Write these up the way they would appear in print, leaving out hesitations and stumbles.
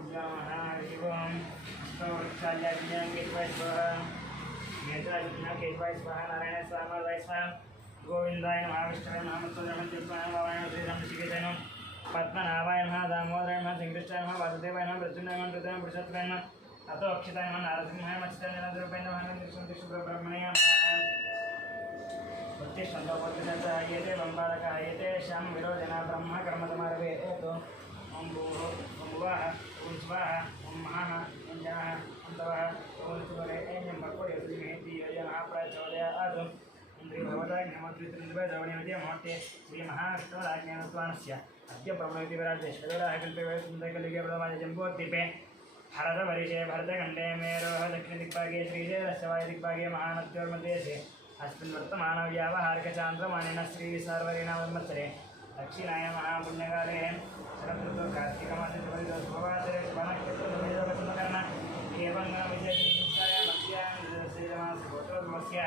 श्रीगुरुभ्यो नमः। हरि ओम्। वृक्षाल्याज्ञां केशवाय स्वाहा, नेत्राज्ञां केशवाय स्वाहा, नारायणाय स्वाहा, माधवाय स्वाहा, गोविन्दाय नमः, विष्णवे नमः, मत्स्यदेवाय स्वाहा, वावाय नमः, श्रीराम ऋषिकेशाय नमः, पद्मनाभाय नमः, दामोदराय नमः, सिंहकृष्णाय नमः, वासुदेवाय नमः, प्रद्युम्नाय नमः, प्रद्युम्नाय पुरुषोत्तमाय नमः, अतो अक्षिताय नमः, नारसिंहाय नमः, चित्ताय नमः, नमः, उत्तिष्ठन्तोपतिष्ठन्तायते बम्बालकायते श्याम विरोधना ब्रह्म कर्मतमारवे ओम भूः ओम भुवः ओम स्वः ओम महः ओम जनः ओम तवः ओम सुवरे एयं भक्वयसुमेति योजनः प्रचोदयात् इन्द्रिय भवताज्ञमद्वित्रिन्द्रवदवनिमते महत्ते श्रीमहाविष्णुराज्ञानत्वानस्य अद्य प्रणोति विराजेश्वराः कल्पे सुन्दरकलिगे प्रथमाय जम्बोद्वीपे हरतपरिशे भरतखण्डे मेरोः दक्षिणदिग्भागे श्रीशैलस्य वायुदिग्भागे महानद्योर्मध्ये अस्मिन् वर्तमानव्यावहारिकचान्द्रमानेन श्रीविसार्वरीणावत्सरे दक्षिणाय महापुण्यकाले शरदृतौ कार्तिकमासे शुभवासरे शुभनक्षत्रकर्ण एवं श्रीमासगोत्रोद्भवस्य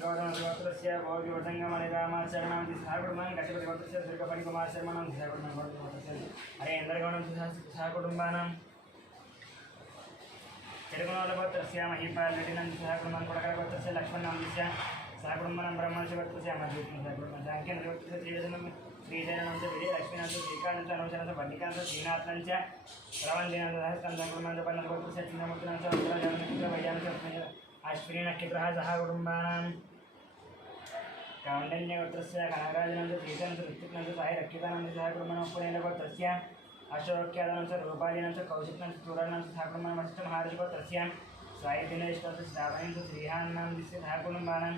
गौतमगोत्रस्य भोगिवर्धङ्गमनिरामाचरणां सहकुटुम्बान् कश्यपतिगोत्रस्य दुर्गपणिकुमारशर्मणां सहकुटुम्बगोत्रस्य हरेन्द्रगौणं सहकुटुम्बानां तिरुगुणगोत्रस्य महिपालरेड्डिनं सहकुटुम्बान् कोडकरगोत्रस्य लक्ष्मणनामस्य सहकुटुम्बानां ब्रह्मणगोत्रस्य अमरज्योतिं सहकुटुम्बान् साङ्ख्यनगोत्रस्य श्रीधरनं च विजयलक्ष्मीनं च श्रीकान्तं च अनुशनं च पण्डिकान्तं च श्रीनाथनं च प्रवन्दिनं च सहस्रं सहकुटुम्बान् च पन्नगोत्रस्य चिन्नमूर्तिनं च वैयानं च अश्विनी नक्षत्रः सहकुटुम्बानां कौण्डिन्यगोत्रस्य कनकराजनं च प्रीतं च ऋत्विकनं च साहिरक्षितानं च सहकुटुम्बानां पुणेनगोत्रस्य अशोक्यादनं च रूपालीनं च कौशिकनं च तुरानं च सहकुटुम्बानां वसिष्ठमहार्षिगोत्रस्य स्वायतिनेष्टं च श्रावणं च श्रीहान्नां च सहकुटुम्बानां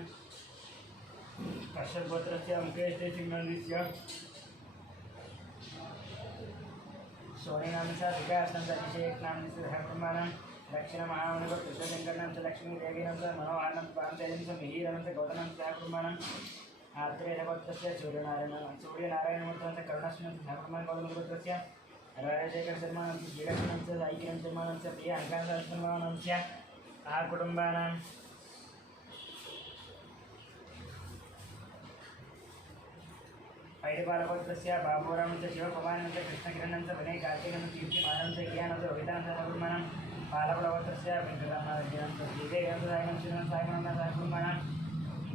कश्यपगोत्रस्य मुकेशसिंहस्य सोनिनां च विकासनं च अभिषेकनां च सहकुटुम्बानां दक्षिणमहामुनिगोत्रस्य शङ्करनं च लक्ष्मीदेवीनं च मनोहरनं च पाञ्चजनं च मिहिरनं च गौतमं च सहकुटुम्बानां आत्रेयगोत्रस्य सूर्यनारायणमूर्तं च करुणस्मिनं च सहकुटुम्बानां गौतमगोत्रस्य राजशेखरशर्मानं च श्रीलक्ष्मणं च साईकिरं शर्मानं च प्रियाङ्काशर्मानं च सहकुटुम्बानां पैडपालगोत्रस्य बाबूरामं च शिवपवानं च कृष्णकिरणं च विनय कार्तिकं च कीर्तिमानं च ज्ञानं च रोहितानं च सहकुटुम्बानां पालकुलगोत्रस्य वेङ्कटरामार्जनं च श्रीदेवं च सायनं शिवं सायमनं च सहकुटुम्बानां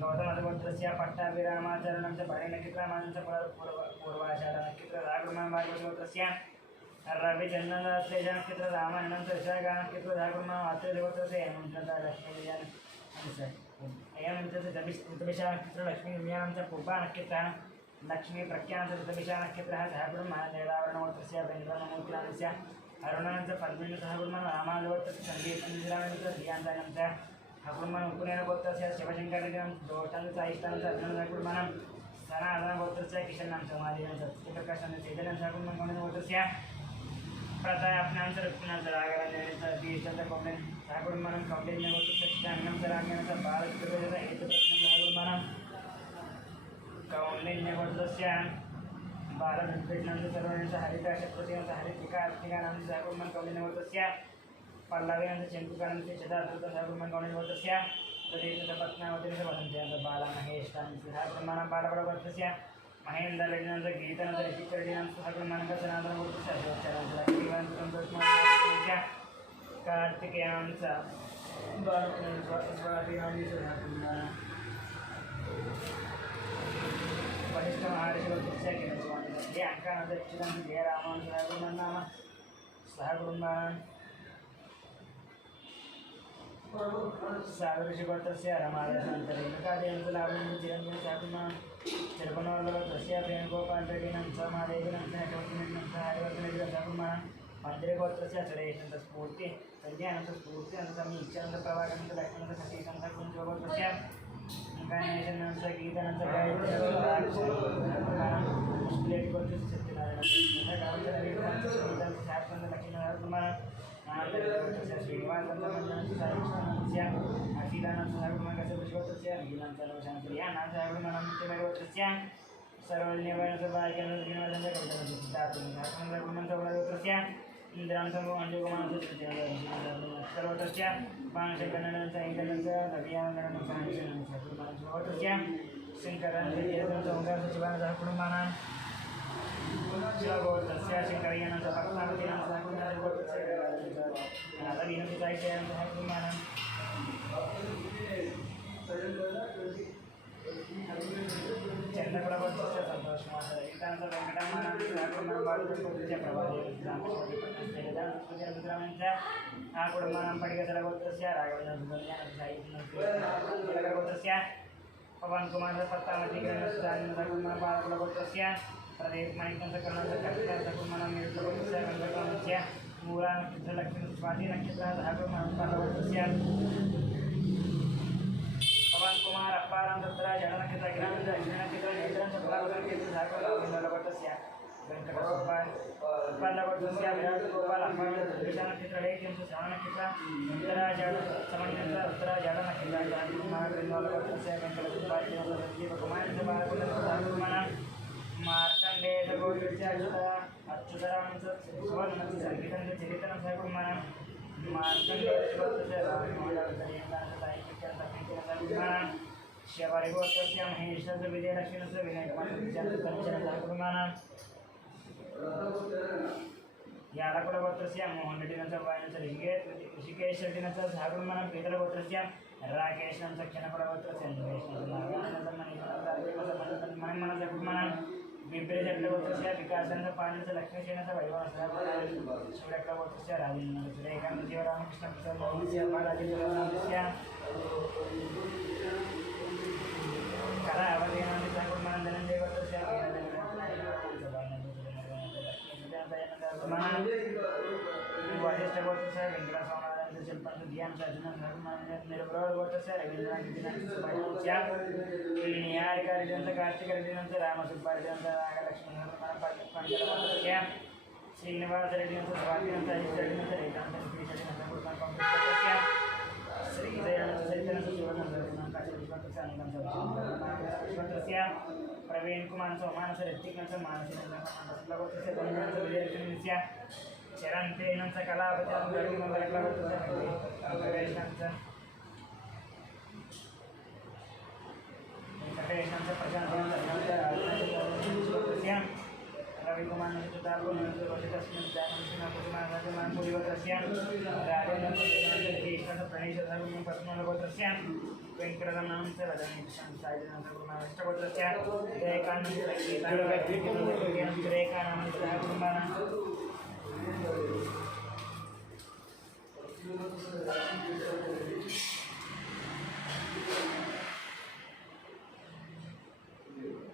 गौतमगोत्रस्य पट्टाभिरामाचरणं च भरणिनक्षत्रमानं च पूर्वाषाढनक्षत्र सहकुटुम्बानां भागवतगोत्रस्य रविचन्दनस्य नक्षत्र रामायणं च विशाखानक्षत्र सहकुटुम्बानां आत्रेयगोत्रस्य एवं च ऋतभिषानक्षत्र लक्ष्मीविज्ञानं च पूर्वानक्षत्रः लक्ष्मीप्रख्यानक्षत्रः सहकुटुम्बानां जयदावरणगोत्रस्य वेङ्कटराममूर्तिनामस्य अरुणानं च पद्मिनी सहकुटुम्बानां रामालगोत्रस्य सन्दीपं च धियान्तानं च सहकुटुम्बानां उपनयनगोत्रस्य शिवशङ्करं दोषं च इष्टानं च अर्जुनं सहकुटुम्बानां सनातनगोत्रस्य किशनं च मालीनं च प्रकाशनं च चैतन्यं सहकुटुम्बानां कौण्डिन्यगोत्रस्य प्रतापनं च रुक्मिणं च राघवेन्द्रं च दीर्घं च कौण्डिन्यं सहकुटुम्बानां कौण्डिन्यगोत्रस्य कृष्णानं च राज्ञानं च बालचतुर्वेदं च हेतुप्रश्नं सहकुटुम्बानां कौण्डिन्यगोत्रस्य बालकृष्णं च सर्वणं च हरिताशप्रतिं च हरितिकार्तिकानां च सहकुटुम्बानां कौण्डिन्यगोत्रस्य पल्लवेन च चन्द्रिकानं च चतुर्थं सहकुटुम्बानां कौण्डिन्यगोत्रस्य तदेव च पत्नावतीं च वसन्त्यां च बालामहेष्टां च सहकुटुम्बानां बालकुलगोत्रस्य महेन्द्ररेड्डिनं च गीतं च ऋषिकरेड्डिनं च सहकुटुम्बानां च सनातनगोत्रस्य अशोकचरणं च लक्ष्मीकान्तं च कार्तिकेयं च स्वातीनां च सहकुटुम्बानां वसिष्ठमहार्षिगोत्रस्य किरणस्वामी च प्रियाङ्कानं च रक्षितं च जयरामं च सहकुटुम्बानां सहकुटुम्बानां सागरऋषिगोत्रस्य रमादेशन्तरेणुकादेवीं च लावण्यं च चिरञ्जीवं सहकुटुम्बानां तिरुपनवलगोत्रस्य प्रेमगोपालरेड्डिनं च महादेवीनं च हरिवर्धनेड्डिनं च हरिवर्धनेड्डिनं सहकुटुम्बानां मन्दिरगोत्रस्य सुरेशं च स्फूर्ति संज्ञानं च स्फूर्ति समीक्षनं च प्रभाकरं च लक्ष्मणं च सतीशं च कुञ्जगोत्रस्य गणेशनं च गीतनं च गायत्रीगोत्रस्य सत्यनारायणं च लक्ष्मीनं च सहकुटुम्बानां आनन्दगोत्रस्य श्रीनिवासं च मञ्जनं च साईकृष्णस्य अखिलानं च सहकुटुम्बानां कश्यपगोत्रस्य नीलं च नवशानं च प्रियाणां च सहकुटुम्बानां नित्यगोत्रस्य सर्वज्ञवर्णस्य भाग्यनं च श्रीनिवासं च कवितं च सिद्धार्थं च सहकुटुम्बानां च इंद्रांसं अंजुगमानस्य सर्वतस्य पांशकरणस्य इंद्रस्य रवियांगणस्य सर्वतस्य शंकरस्य जीवनस्य सचिवानस्य कुटुंबानां शिवगोत्रस्य शंकरयनस्य पत्नावतीनां कुटुंबानां रविनस्य साहित्यानां कुटुंबानां चंद्रप्रभस्य संतोषमानस्य इंद्रांसं वेंकटमानस्य कुटुंबानां प्रभादेव आ कुटुंबानां पडिगसलगोत्रस्य राघवेन्द्रस्य साहित्यस्य पवन कुमार पत्तामतिकरणस्य कुटुंबानां प्रदेश मणिकंस कर्णस्य कक्षस्य कुटुंबानां निर्गोत्रस्य गंगकुलस्य मूला नक्षत्र लक्ष्मी स्वाति नक्षत्र धाकुटुंबानां पवन कुमार अप्पारां तत्र जड नक्षत्र गिरां दक्षिण नक्षत्र नेत्रं चक्रावतस्य धाकुटुंबानां वेंकटस्वामी विराट गोपाल अम्बाड़ दिशा नक्षत्र लेकिन श्रवण नक्षत्र उत्तराजड़ समन्वित उत्तराजड़ नक्षत्र वेंकटस्वामी कुमार मार्कंडेय गोत्रस्य अच्युतराम सुवर्ण संगीतं चरित्रं सहकुमार मार्कंडेय गोत्रस्य राममोहन शिवरि गोत्रस्य महेशस्य विजयलक्ष्मणस्य विनयकुमारस्य सहकुमार यादकुल गोत्रस्य मोहन रेड्डिनंच वायनंच ऋषिकेश रेड्डिनंच झागुलमानं पीतल गोत्रस्य राकेशनंच क्षणकुल गोत्रस्य मनमनंच कुटुंबानां बिब्रेजकुल गोत्रस्य विकासनंच पांडवंच लक्ष्मीसेनंच वैभवंच शिवकुल गोत्रस्य राजेंद्रनंच सुरेखांच जीवरामकृष्णंच बालाजीच्या कला अवधीनांच कुटुंबानां धनंजय गोत्रस्य वरिष्ठ गोत्रस्य वेंकटस्वामी शिल्पंच ध्यान निर्भर गोत्रस्य रवींद्रनाथ निहारिका रेड्डिनंच कार्तिक रेड्डिनंच रामसुब्बा रेड्डिनंच नागलक्ष्मण गोत्रस्य श्रीनिवास रेड्डिनंच स्वातीनंच रेड्डिनंच रेखांच श्रीशेषनंच गोत्रस्य श्रीजयनंच चैतन्यंच शिवनंच काशीनाथ गोत्रस्य प्रवीण कुमार सोमानस ऋत्विकनंच मानसीनंच गोत्रस्य धनंजय विजयलक्ष्मीस्य चरणतेनंच कलापतिनंच रविमंगल गोत्रस्य वेंकटेशनंच प्रशांतनंच गोत्रस्य रविकुमारनंच चितापुरनंच रोहितस्मिन् जानंच कुमारनंच गोत्रस्य राजेंद्रनंच ज्येष्ठनंच प्रणेशनंच पद्मनाभ गोत्रस्य वेंकटरमणंच रजनीशंच सायनंच कुमारनंच गोत्रस्य जयकानंच सुरेखानंच कुटुंबानां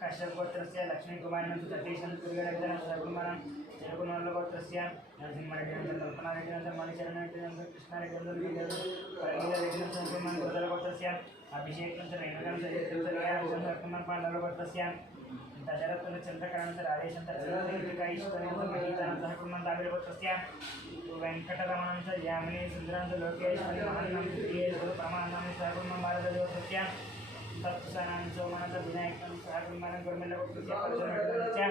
कश्यप गोत्रस्य लक्ष्मी कुमारनंच सतीशंच कुलगणेशनंच कुमारं जयकुमार गोत्रस्य नरसिंह रेड्डिनंच कल्पना रेड्डिनंच मणिचरण रेड्डिनंच कृष्णा रेड्डिनंच प्रवीण रेड्डिनंच कुमार गोत्र गोत्रस्य अभिषेकंच रेणुकांच जयंच कुमार पांडव गोत्रस्य दशरथंच चंद्रकांत राजेशंच ईश्वरंच महितांच कुमार दाविड गोत्रस्य वेंकटरमणंच यामिनी सुंदरांच लोकेश महानंच प्रमाणंच कुमार भारत गोत्रस्य तत्सनांच सोमनांच विनायकांच कुमारं गुरुमल्ल गोत्रस्य परशुरामच्या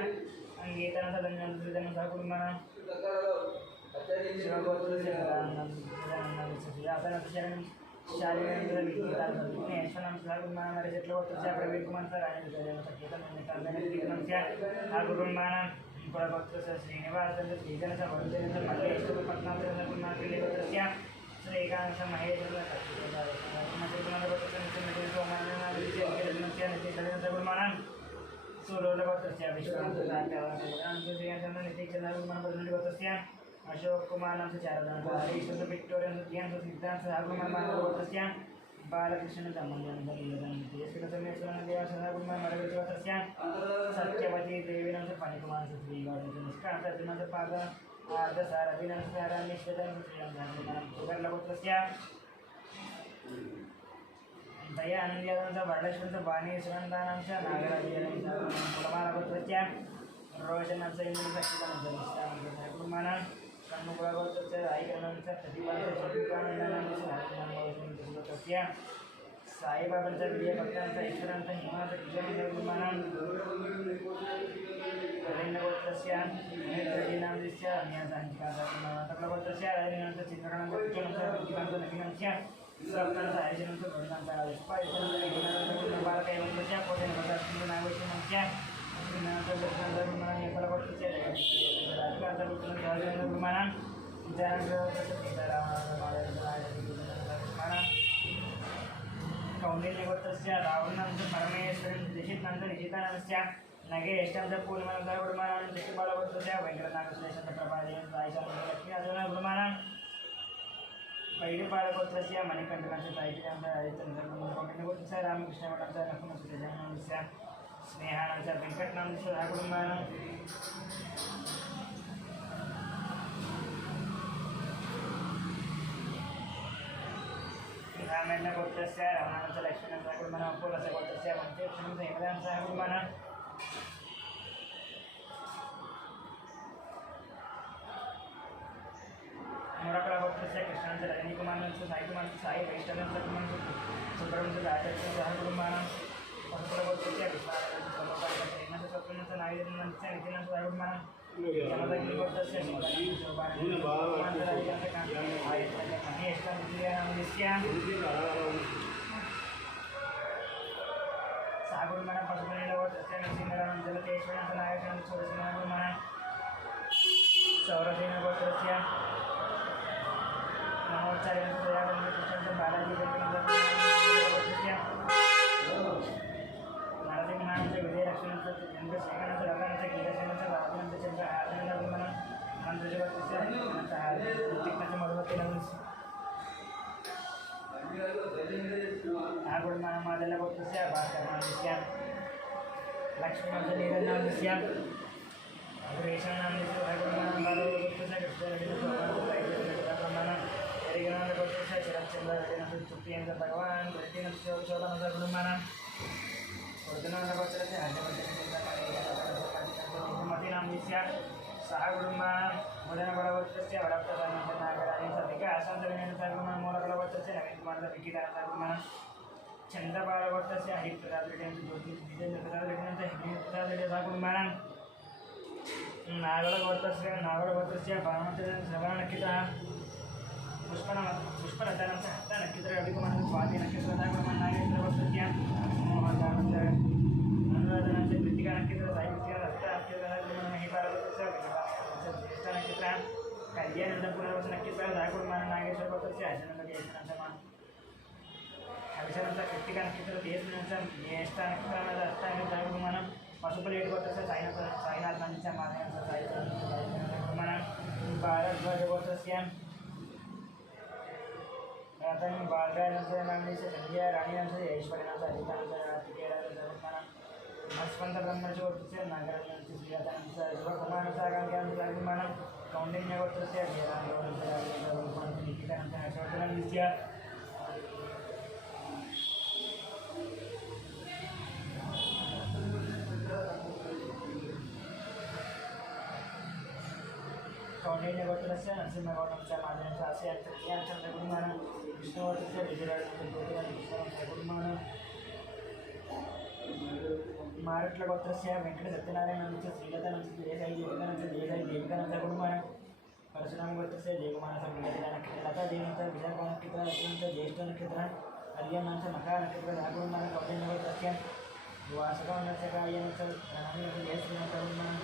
अंगीकरणांच धन्यवाद कुमारं शिवगोत्रस्य व्यासनांच शरण शालिवेंद्र विज्ञानंच कुमारं नरेशत्ल गोत्रस्य प्रवीण कुमारंच राजेंद्रनंच केतनंच कुटुंबानां कुलगोत्रस्य श्रीनिवासंच श्रीजनंच वरुणेंच मल्लेश पद्मनाभंच कुमारं गोत्रस्य श्रीकांत महेश सोमान सूर्य गोत्रस्य विश्वनाथ गोत्रस्य अशोक कुमार चारदांच हरीश विक्टोरियन ज्ञान सिद्धांत गोत्रस्य बालकृष्ण गोत्रस्य सत्यवती देवी फणिकुमार श्रीगौर पाद गोत्रस्य दया आनंद वरलक्ष्मण बाणी सुनंदानांच नागराज गोत्रस्य रोशनांच इंद्रशक्तिमाना कन्नुकुल गोत्रस्य रायकरणांच गोत्रस्य साईबाबांच विजयभक्तांच ईश्वरांच हिमांच किशोर गोत्रस्य गोत्रस्य नेत्रदीनामस्य अन्यसाहिकासकुमारतकुलगोत्रस्य राजनीनंत चित्रकणंत कुचनंत विद्यकांत नवीनंस्य सप्तंत आयजनंत भरणंत विस्पायजनंत विघ्ननाथकुलबालकैवंतस्य कोटेनगोत्रस्य कुलगोत्रस्य राजकांत कौंडिन्यगोत्रस्य रावणस्य परमेश्वरं दिशितनंद निशितानस्य नगेष्टं च पूर्णमनंतर गुरुमानं चित्तबालगोत्रस्य वेंकटनागश्लेषं प्रभादेन साईशानं लक्ष्मी अधुना गुरुमानं पैडिपालगोत्रस्य मणिकंठनस्य साईशानं आदित्यं कौंडिन्यगोत्रस्य रामकृष्णवटंस्य लक्ष्मणस्य स्नेहानंस्य वेंकटनागस्य गुरुमानं रामायण गोत्रस्य रामानंद लक्ष्मणस्य गुरुमानं अपोलस्य गोत्रस्य वंशेक्षणं हेमदानस्य गुरुमानं मोरकला गोत्रस्य कृष्णांस्य रजनीकुमारस्य साईकुमारस्य साई वैष्णवस्य गुरुमानं सुब्रह्मण्यस्य राजस्य गुरुमानं पशुकुल गोत्रस्य विश्वासस्य सर्वकालस्य हेमस्य सत्वनस्य नागेन्द्रस्य नितिनस्य गुरुमानं जमदग्नि गोत्रस्य शिवदानस्य शोभानस्य गुरुमानस्य कांतस्य आयतस्य महेशस्य सागुरुमानं पशुपतिनाथ गोत्रस्य नरसिंहराम जलतेश्वरस्य नागेन्द्रस्य सुरसिंह गुरुमानं सौरसेन गोत्रस्य नमोच्चार्यस्य दयावंत कृष्णस्य बालाजी गोत्रस्य नरसिंहानस्य विजयलक्ष्मणस्य चंद्रशेखरस्य रतनस्य कीलसेनस्य राजनस्य चंद्र आर्यनस्य गुरुमानं मंत्रजगतस्य ऋतिकस्य मधुमतीनंस्य गुरुमानं मादल गोत्रस्य भास्करनामस्य लक्ष्मणस्य नीलनामस्य अग्रेशनामस्य गुरुमानं बालव गोत्रस्य कृष्णरेड्डिनस्य गुरुमानं हरिगणानंद गोत्रस्य चिरंचंद्र रेड्डिनस्य सुप्रियेंद्र भगवान रेड्डिनस्य शोभनस्य गुरुमानं वर्धनानंद गोत्रस्य हरिमतीनामस्य सह गुरुमानं मुदनगोत्रस्य वडप्पदानंद नागराजस्य विकासांतविनयनस्य गुरुमानं मूलगोत्रस्य नवीनकुमारस्य विकिदानंद गुरुमानं चंद्रबालगोत्रस्य हरिप्रसाद रेड्डिनस्य ज्योतिष प्रसाद रेड्डिनस्य हिमप्रसाद रेड्डिनस्य गुरुमानं नागलगोत्रस्य भानुमतीनंस्य श्रवणनक्षत्रः पुष्पलतानंस्य हस्तनक्षत्र रविकुमारस्य स्वाति नक्षत्रस्य गुरुमानं नागेन्द्रगोत्रस्य मोहनदानंस्य अनुराधनंस्य कृतिका नक्षत्र साई कृतिका हस्तनक्षत्रस्य गुरुमानं महिपालगोत्रस्य ज्येष्ठ नक्षत्रः कल्याणंद पुनर्वस नक्षत्रः गुरुमानं नागेश्वरगोत्रस्य हर्षनंद हविषनंस्य कृतिका नक्षत्र तेजनंस्य ज्येष्ठ नक्षत्रः हस्तनक्षत्रः गुरुमानं पशुपलेट गोत्रस्य साईनाथ नंदस्य माधवनंस्य साईनाथ गुरुमानं भारद्वाज गोत्रस्य राधानी बालराजनंस्य नामदेस्य संजय राणीनंस्य ऐश्वर्यनंस्य अजितानंस्य कार्तिकेयनंस्य गुरुमानं हस्पंत ब्रह्मस्य गोत्रस्य नागराजनंस्य श्रीलतानंस्य शिवकुमारनंस्य आकांक्षानंस्य गुरुमानं कौंडिन्य गोत्रस्य जयरामनंस्य राजेन्द्र गुरुमानं निकितानंस्य हर्षवर्धनंस्य कौंडिन्य गोत्रस्य नरसिंहगौडंस्य माधवनंस्य आस्याचंद्र गुरुमानं विष्णुगोत्रस्य विजयराजनंस्य ज्योतिराजनंस्य गुरुमानं मारट्ल गोत्रस्य वेंकट सत्यनारायणंस्य श्रीलतानंस्य जयसाई देविकानंस्य गुरुमानं परशुराम गोत्रस्य जयकुमारनंस्य विजयदा नक्षत्र लता देवीनंस्य विजयकुमार नक्षत्र रत्नंस्य ज्येष्ठ नक्षत्र हरियनंस्य मखा नक्षत्र गुरुमानं कौंडिन्य गोत्रस्य वासुदेवनंस्य कार्यनंस्य राणीनंस्य जयश्रीनंस्य गुरुमानं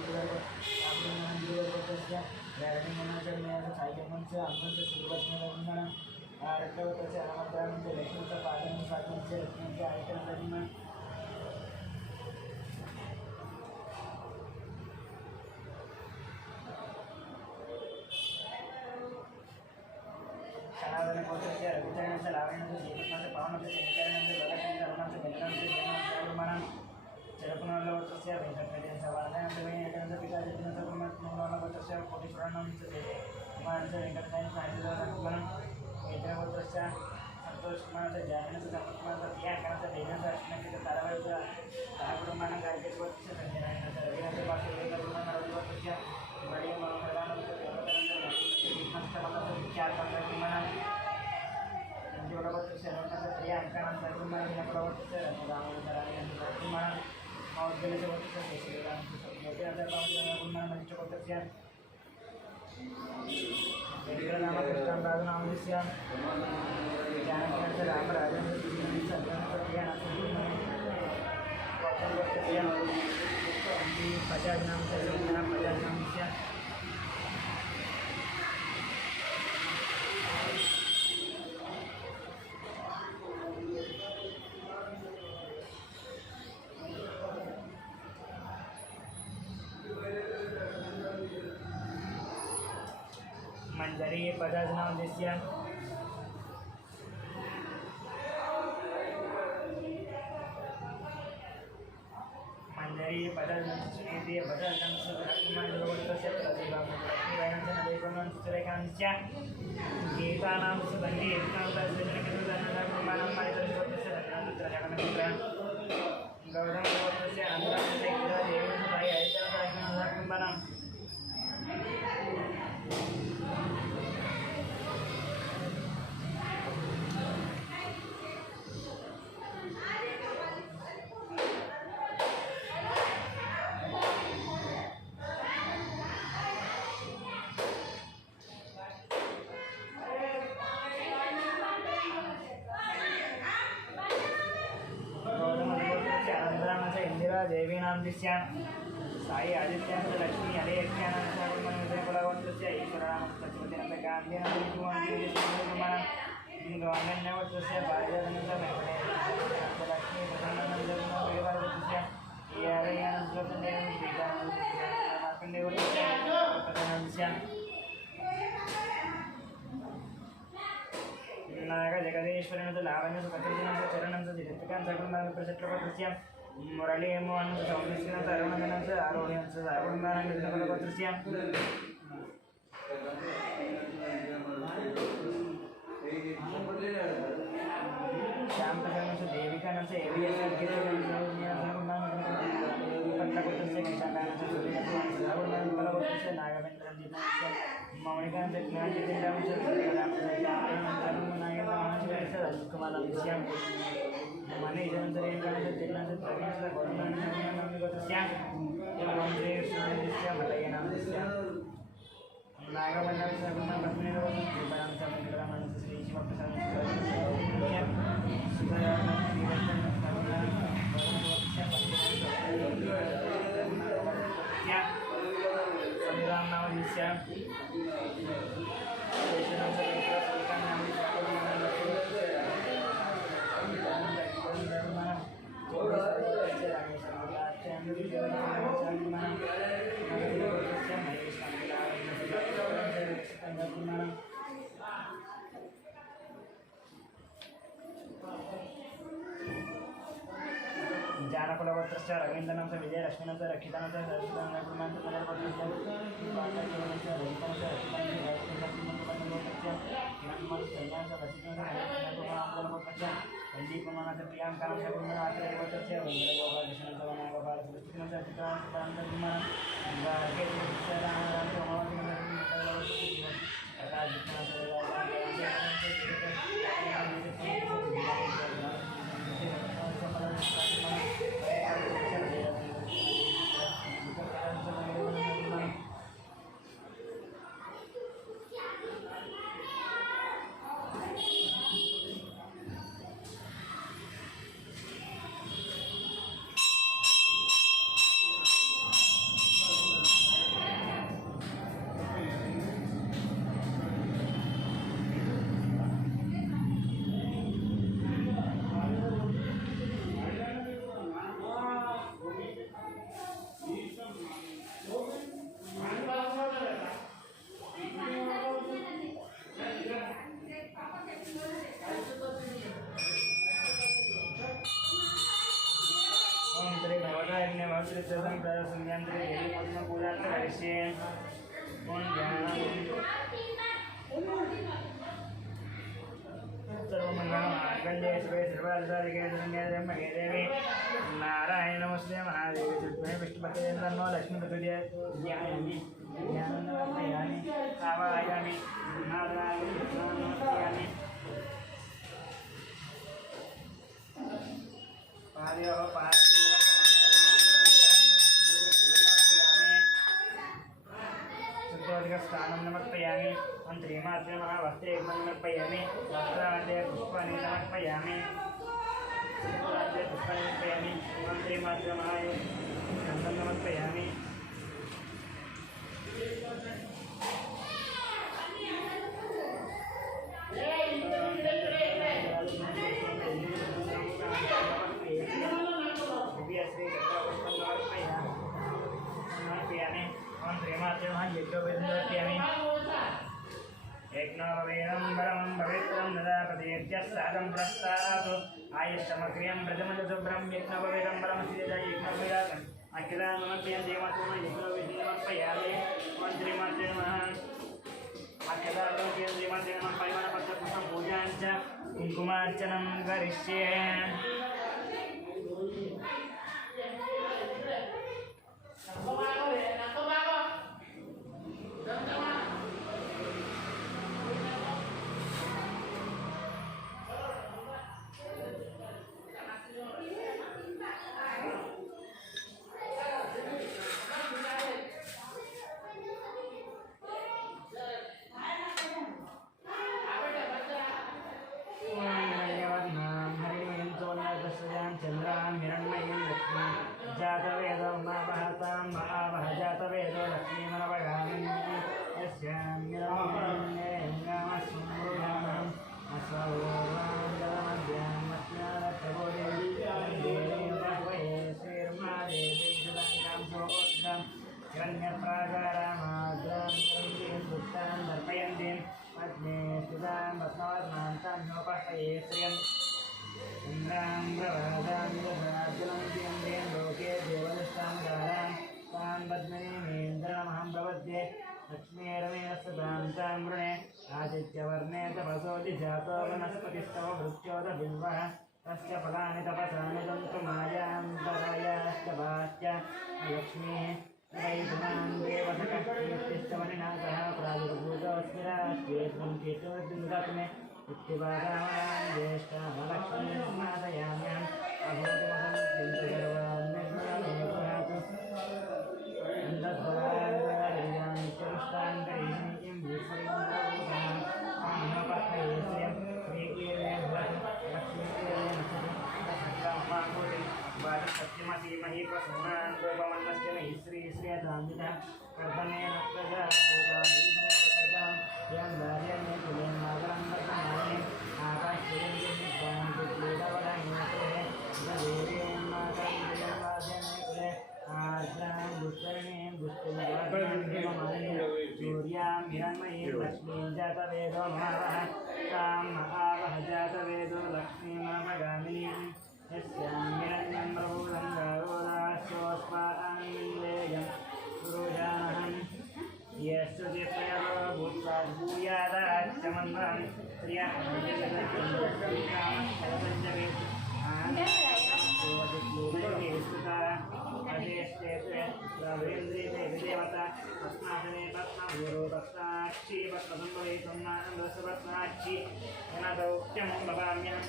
गोत्रस्य राजनीनंस्य साईजनंस्य अंगंस्य श्रीवत्सनंस्य गुरुमानं आरट्लगोत्रस्य हनुमंतरानंस्य लक्ष्मणंस्य पादनंस्य साधनंस्य रत्नंस्य आयतनंस्य गुरुमानं सनातन गोत्रस्य रघुचरणंस्य लावण्यंस्य दीपकंस्य पावनंस्य शेखरनंस्य ललकंस्य अरुणंस्य बेलनंस्य जयनंस्य गुरुमानं चरकुनाल गोत्रस्य वेंकटरेड्डिनंस्य वारदानंस्य वेंकटनंस्य पिताजनंस्य गुरुमानं गोत्रस्य कोटीश्वरनंस्य गुरुमानंस्य वेंकटसायनंस्य हरिदास गुरुमानं वेंकट गोत्रस्य संतोष कुमारनंस्य जयनंस्य संतोषकुमारनंस्य प्रियांकनंस्य देवनंस्य अश्विनंस्य ताराबाईनंस्य गुरुमानं गायत्री गोत्रस्य संजय रायनंस्य रविनंस्य वासुदेव गुरुमानं रवि गोत्रस्य बड़ी मनोहरानंस्य देवनंस्य विख्यात गुरुमानं संजीवला गोत्रस्य रत्नंस्य प्रियांकनंस्य गुरुमानं हिनकुला गोत्रस्य रामरामनंस्य राणीनंस्य गुरुमानं मौद्गल्यस्य गोत्रस्य श्रीरामनंस्य ज्योतिराजनंस्य गुरुमानं पंचकोत्रस्य नाम कृष्णां राजनामस्य जानकीनंद रामराजन पचास मंजरी 50 नाम देस्य मंजरी 50 नाम सुनीति 50 नाम सुरक्षमान लोकस्य प्रतिभामूर्तिवायनं नदेकोनं सुरेकांस्य गीता नाम सुगंधि एकांत सजनकिरुदाननामानं मानितस्य रत्नात्रयकमित्र गौरव लोकस्य अनुरागस्य इदं देवं साई ऐतरकायनं देवी नाम दिश्या साई आदित्य लक्ष्मी हरे यज्ञानंद कुलवंतस्य ईश्वरानंद सचिवतेन गांधी नाम कुमार गवर्नमेंटस्य बालजनंद लक्ष्मी प्रसन्नानंद परिवारस्य यारयानंद मार्कंडेयस्य प्रधानस्य नायक जगदीश्वरनंद लावण्य पतिजनंद चरणंद दिगंतकांत कुमार प्रचट्रपत्रस्य मुरली मोहन सौमिश्र तरुणगणंच आरोहणंच आरोहणानं निधनपत्रस्य श्याम प्रसन्नंच देविकानंच एवीएस पट्टपत्रस्य किशाकानंच सुरेशंच आरोहणानं निधनपत्रस्य नागवेंद्रंच मौलिकांच ज्ञानजितेंद्रंच रामचंद्रंच नागेंद्रंच राजकुमारंच मने इदनंतर एकांत तेलांत प्रवीणचा गौरवान्वितस्य मंत्री सुरेशस्य मलयनामस्य नागमंडलस्य गुणपत्नीर दीपांचा मंगलमंच श्री शिवप्रसादस्य संग्राम नामस्य जानकुलवत्रस्य रवीन्द्रनाथ विजयलक्ष्मीनाथ रक्षितानाथ सरस्वतीनाथ पुनर्पत्रस्य रविकांत रक्षितांश संदीपमानाथ प्रियांकांश पुनरात्रयवत्रस्य नारायण नमस्ते महादेव विष्णुपते तन्नो लक्ष्मी प्रचोदयात् ध्यायामि ध्यानानि आवाहयामि नारायण नमस्यामि पादयोः स्नानं समर्पयामि मन्त्रीमात्रे महावस्त्रे समर्पयामि वस्त्रान्ते पुष्पाणि समर्पयामि वस्त्रान्ते पुष्पाणि समर्पयामि मन्त्रीमात्रे महागन्धं समर्पयामि एकनववेदं पवित्रं ददापतिर्यस्सादं प्रस्तात् आयुष्टमक्रियं व्रजमजशुभ्रं एकनववेदं परमसिद्धं एकनववेदम् अखिलानमप्रियं देवत्वं एकनववेदमर्पयामि मन्त्रिमन्त्रे नमः अखिलानमप्रियं देवत्वं नमः परिमलपत्रपुष्पं पूजां च कुङ्कुमार्चनं करिष्ये आदित्यवर्णे तपसोऽधि जातो वनस्पतिस्तव भृत्योदबिल्वः तस्य फलानि तपसानि दन्तु मायान्तरायाश्च लक्ष्मीः वैष्णां देवसकर्तिस्तवनिनाथः प्रादुर्भूतोऽस्मिराश्वेत्वं केतोर्बिन्दत्मे इत्युपादामान् ज्येष्ठामलक्ष्मीं स्मादयाम्यहम् अभूतमहं किन्तु सर्वान् निर्मलमेकहातु अन्तःफलान् नित्यपुष्टान्तरीं विस्मृताम् आमपत्रेस्यं श्रीकीर्णेन सत्यमसीमहि प्रसूनान् गोपमन्नस्य नहि श्रीश्रियतान्वितः कर्तनेन प्रजा यं दार्यन्ये कुलेन मातरं वर्तमाने आकाश्यं विद्वान् कुलेदवदान्यते देवीं मातरं जयवाद्यन्ये कुले आर्द्रां दुष्कर्णीं दुष्कर्माणि सूर्यां हिरण्मयीं लक्ष्मीं जातवेदो महावः तां महावः जातवेदो लक्ष्मीमापगामिनीं यस्यां हिरण्यं प्रभूतं गारोदास्योस्मान्निन्देयं पुरुषानहं यस्य दिप्रयवो भूत्वा भूयादाच्चमन्त्रं श्रियः श्रियकामश्चरपञ्चमे आनन्दोदिक्लूमेस्कृता अधेष्टेते रवीन्द्रिते विदेवता पद्मासने पद्मभूरो पद्माक्षी पद्मसम्भवे त्वन्नान्दसपद्माक्षी जनदौत्यमं भवाम्यहं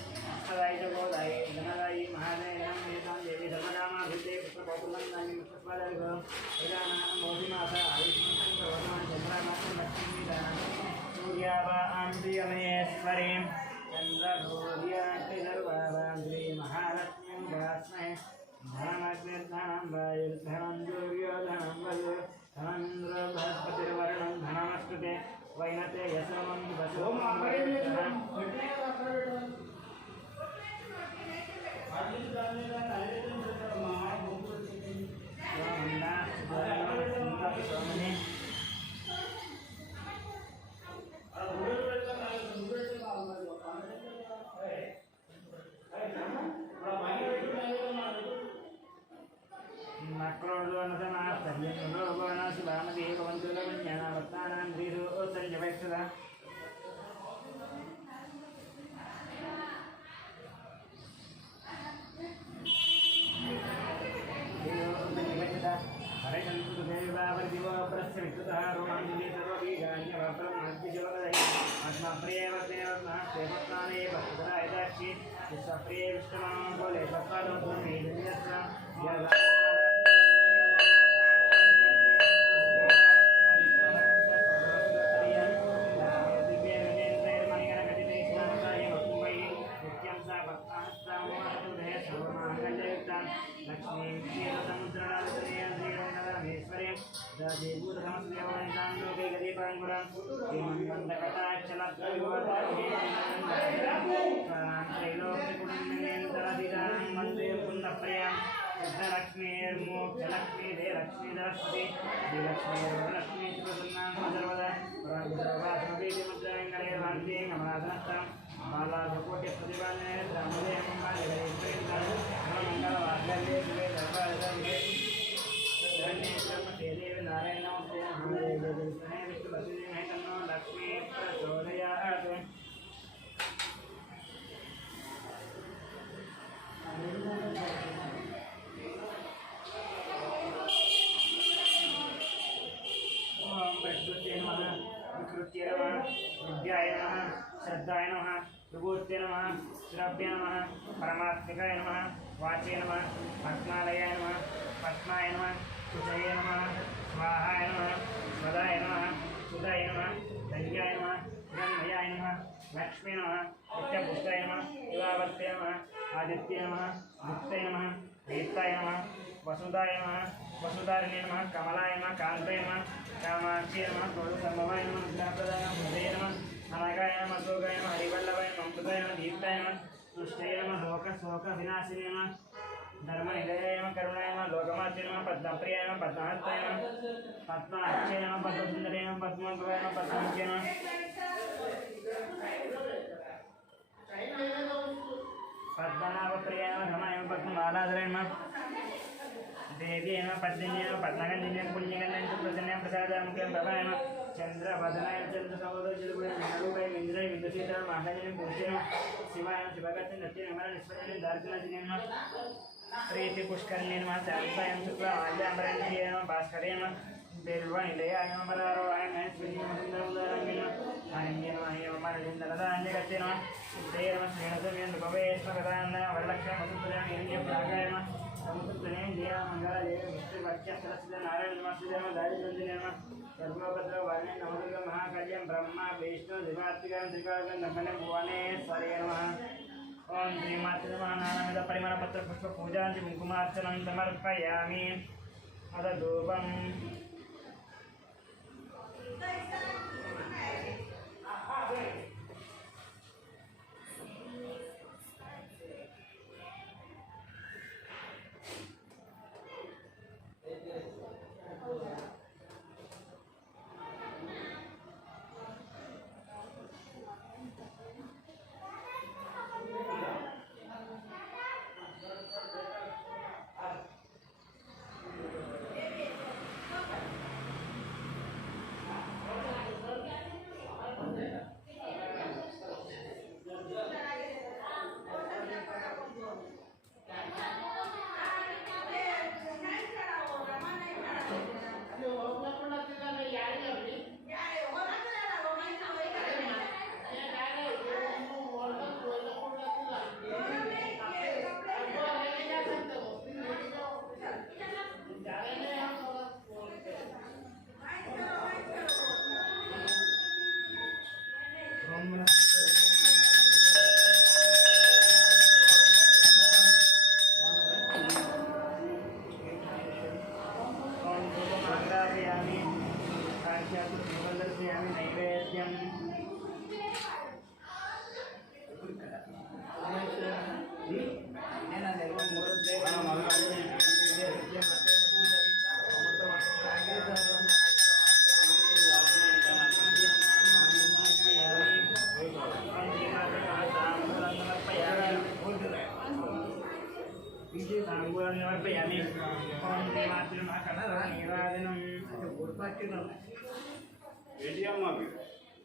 सदायि जगोदायि जनदायि महादयनं नेतां देवी धर्मकामाभिते पुत्रपौत्रनन्दानि मुक्तस्वादारिभवं वेदानां मोदिमाता आयुष्मन्तं प्रवर्तमान् चन्द्रामातं लक्ष्मीदानं सूर्यावा आन्द्रियमयेश्वरीं चन्द्रभूर्यान्ति सर्वावान्द्री महालक्ष्मीं भास्महे धनमग्निर्धनं वायुर्धनं दुर्योधनं वसु धनमिन्द्र बृहस्पतिर्वर्णं धनमस्तुते वैनते यशोमं वसु लक्ष्मी दे लक्ष्मी सरस्वती लक्ष्मी लक्ष्मी सर्वदा माला कोटि प्रतिभाने रामदे मंगले नारायण लक्ष्मी प्रचोदयात् विकृत्य नमः विद्याय नमः श्रद्धाय नमः विभूत्य नमः श्रव्य नमः परमात्मिकाय नमः वाचे नमः पद्मालयाय नमः पद्माय नमः सुजये नमः स्वाहाय नमः स्वदाय नमः सुदाय नमः धन्याय नमः हिरण्मयाय नमः लक्ष्मी नमः नित्यपुष्टाय नमः युवावर्ते नमः आदित्य नमः मुक्ताय नमः वेत्ताय नमः वसुदाय नमः वसुधारिणे नमः कमलाय नमः कान्ताय नमः कामाक्षी नमः गौरसम्भवाय नमः विद्याप्रदाय नमः हृदये नमः अनगाय नमः अशोकाय नमः हरिवल्लभाय नमः अमृताय नमः दीप्ताय नमः तुष्टाय नमः शोकविनाशिने नमः धर्मनिलयाय नमः करुणाय नमः लोकमात्रे नमः पद्मप्रियाय नमः पद्महस्ताय नमः पद्माक्षाय नमः पद्मसुन्दराय नमः पद्मोद्भवाय नमः पद्ममुख्ये नमः पद्मनाभप्रियाय नमः धमाय नमः पद्ममालाधराय नमः देवी नमः पद्मिन्याय नमः पद्मगन्धिन्याय पुण्यगन्धाय प्रसन्नाय प्रसादामुख्यां प्रभाय नमः चन्द्रवदनाय चन्द्रसहोदरजलगुणाय नारूपाय इन्द्राय विदुषिताय महाजनाय पुरुषाय नमः शिवाय नमः शिवगतं नट्याय नमः निष्पन्नाय दार्शनाय नमः प्रीति पुष्करणे नमः शान्ताय शुक्ला आल्याम्बराय नमः भास्कराय नमः बेल्वनिलयाय नमः बलारोहाय नमः श्रीमन्दिरमुदाराय नमः आनन्द्याय नमः हेममानलिन्दलदान्यगत्ये नमः सिद्धये नमः श्रीणसमेन्दुभवेश्वरदान्नाय वरलक्ष्म्यां वसुप्रजां हिरण्यप्राकाय नमः समुद्रने जय मंगल जय विष्णु वाक्य सरस्वती नारायण नमस्ते नमः दारिद्र्य नमः सर्वभद्र वाणे नमः महाकार्यं ब्रह्मा विष्णु दिवात्रिकां त्रिकालं नमः भुवनेश्वरे नमः ओम श्रीमात्रे नमः नानाविध परिमलपत्र पुष्प पूजांति कुङ्कुमार्चनं समर्पयामि अथ धूपम्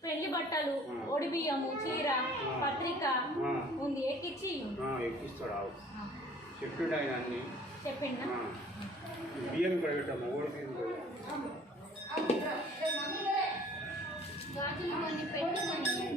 పెళ్లి బట్టలు ఒడి బియ్యము చీర పత్రిక ఉంది ఎక్కిచ్చి ఎక్కిస్తాడు చెప్పిండు ఆయన అన్ని చెప్పిండా బియ్యం ఇక్కడ పెట్టాము ఓడికి గాజులు కొన్ని పెట్టమని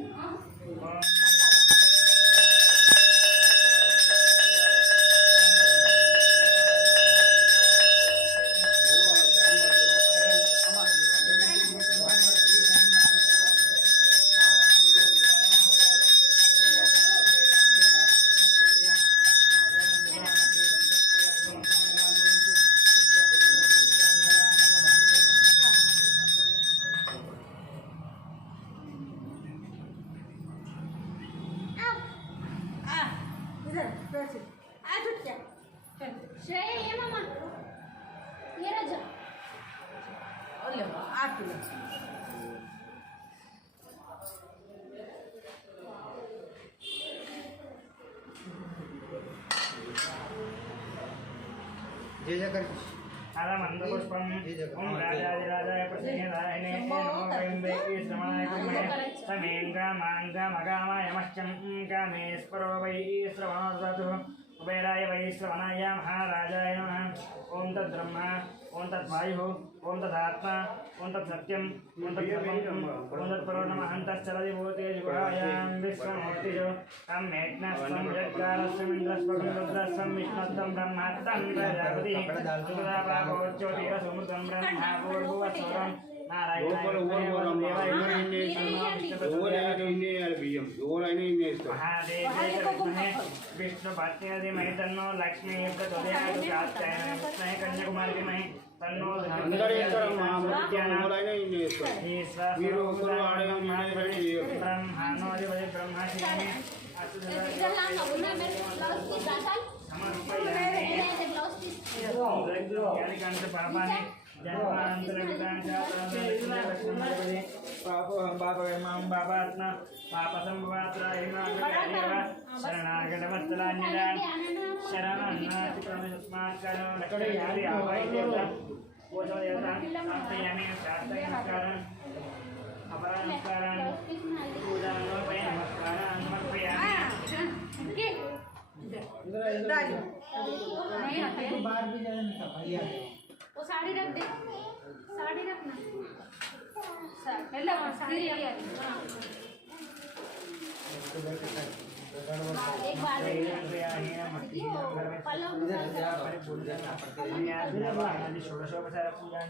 जय जयकार आलमन्दपुष्पम् ॐ राजाधिराजाय प्रसन्नदायिने नमो वैम्बे श्रवणाय कुर्महे समेङ्गामाङ्गामगामाय मह्यं कामेश्वरो वै श्रवणो ददातु कुबेराय वै श्रवणाय महाराजाय नमः ॐ तद्ब्रह्मा ॐ तद्वायुः ॐ तदात्मा ॐ तत्सत्यम् ॐ तत्सर्वम् ॐ तत्परो नमः अन्तश्चलति भूते जुहायां विश्वमूर्तिषु तं मेघ्नस्तं जट्कारस्यमिन्द्रस्वं रुद्रस्वं विष्णुस्तं ब्रह्मात्तं प्रजापति सुमृतं ब्रह्मा पूर्वस्वरं विष्णु पत्नी मही तन्नो लक्ष्मी कन्याकुमारी मही तन्नो ब्रह्मानोदिपति ब्रह्माशिनी पापानि पापोहं पापविमां पापात्मा पापसंभवात्रायणागतवत्सलान्यदान् शरणन्नातिक्रमस्मात्करो लक्ष्मीयादि आवाहितेता पूजोदेवतां प्रार्थयामि अपरानमस्कारान् पूजानोपय नमस्कारान् समर्पयामि वो साड़ी रख दे, साड़ी रखना। एक बार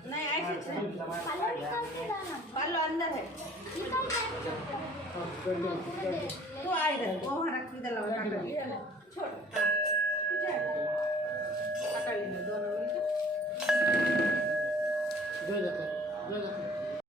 नहीं ऐसे पल्लो अंदर है तू आई रहे वो रख दे लो छोड़